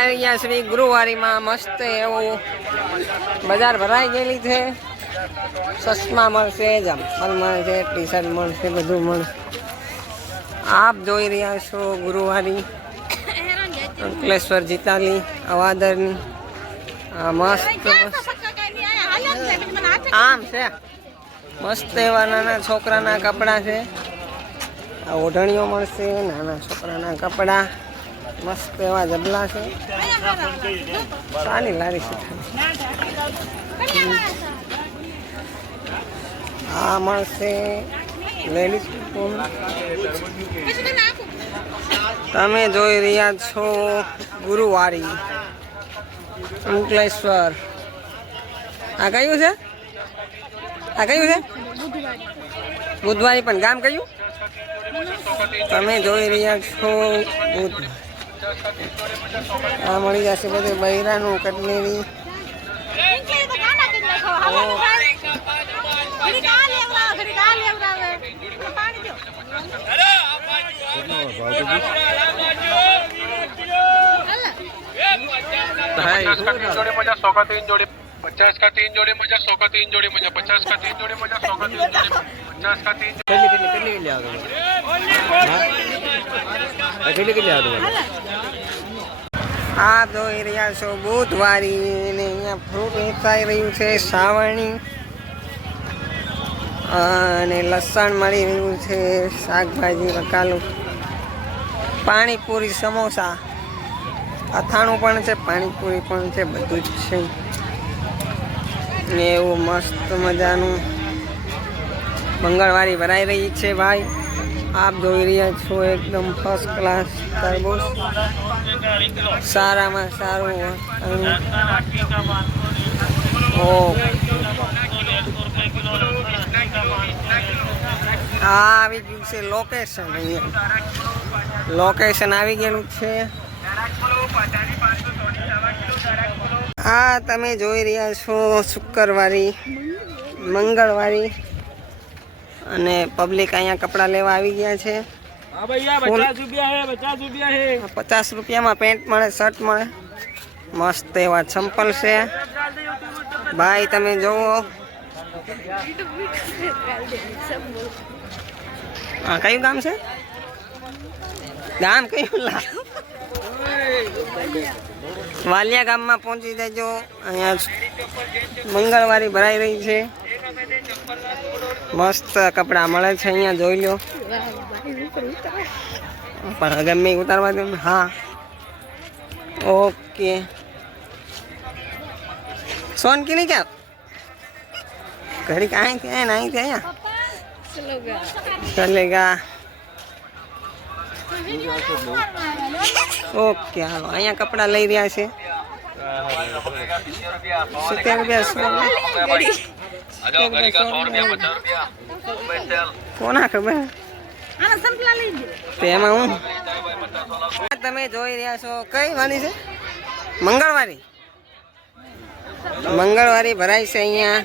આવી ગયા શ્રી ગુરુવારીમાં મસ્ત એવું બજાર ભરાઈ ગયેલી છે. ચશ્મા મળશે, ચંપલ મળશે, ટી શર્ટ મળશે, બધું મળશે. આપ જોઈ રહ્યા છો ગુરુવારી અંકલેશ્વર જીતાલી અવાદરની. મસ્ત આમ છે, મસ્ત એવા નાના છોકરાના કપડાં છે. આ ઓઢણીઓ મળશે, નાના છોકરાના કપડાં મસ્ત એવા જબલા છે. સારી લારી છે. આ મળશે લેડીઝ. તમે જોઈ રહ્યા છો ગુરુવારી અંકલેશ્વર. આ કયું છે? આ કયું છે? બુધવારી. પણ ગામ કયું? તમે જોઈ રહ્યા છો બુધ. આ મળી જશે બધું બૈરાનું કટલેરી. पचास का तीन जोड़े मजा 100 का तीन जोड़े मजा 50 का तीन जोड़े मजा 100 का तीन जोड़े 50 का तीन આ જોઈ રહ્યા છો બુધવારી ને અહીંયા ફ્રૂટ વેચાઈ રહ્યું છે. સાવરણી અને લસણ મળી રહ્યું છે. શાકભાજી, બકાલું, પાણીપુરી, સમોસા, અથાણું પણ છે, પાણીપુરી પણ છે, બધું જ છે. ને એવું મસ્ત મજાનું મંગળવારી ભરાઈ રહી છે ભાઈ. આપ જોઈ રહ્યા છો એકદમ ફર્સ્ટ ક્લાસ તરબૂચ, સારામાં સારું. આવી ગયું છે લોકેશન. અહીંયા લોકેશન આવી ગયેલું છે. આ તમે જોઈ રહ્યા છો શુક્રવારી, મંગળવારી અને પબ્લિક અહીંયા કપડાં લેવા આવી ગયા છે. 50 રૂપિયામાં પેન્ટ મળે, શર્ટ મળે, મસ્ત એવા ચંપલ છે ભાઈ. તમે જુઓ. હા, કયું ગામ છે? ગામ કયું? વાલિયા ગામમાં પહોંચી જજો. અહીંયા મંગળવારી ભરાઈ રહી છે. મસ્ત કપડાં મળે છે અહીંયા, જોઈ લો. પણ ગમે ઉતારવા દો. હા, ઓકે. સોન की नहीं क्या घड़ी कहाँ थे? नहीं थे यहाँ चलेगा. ઓકે, હાલો. અહીંયા કપડાં લઈ રહ્યા છે. 70 રૂપિયા. કોના ખબર? તેમાં હું. તમે જોઈ રહ્યા છો કઈ વાની છે? મંગળવારી. મંગળવારી ભરાય છે અહીંયા.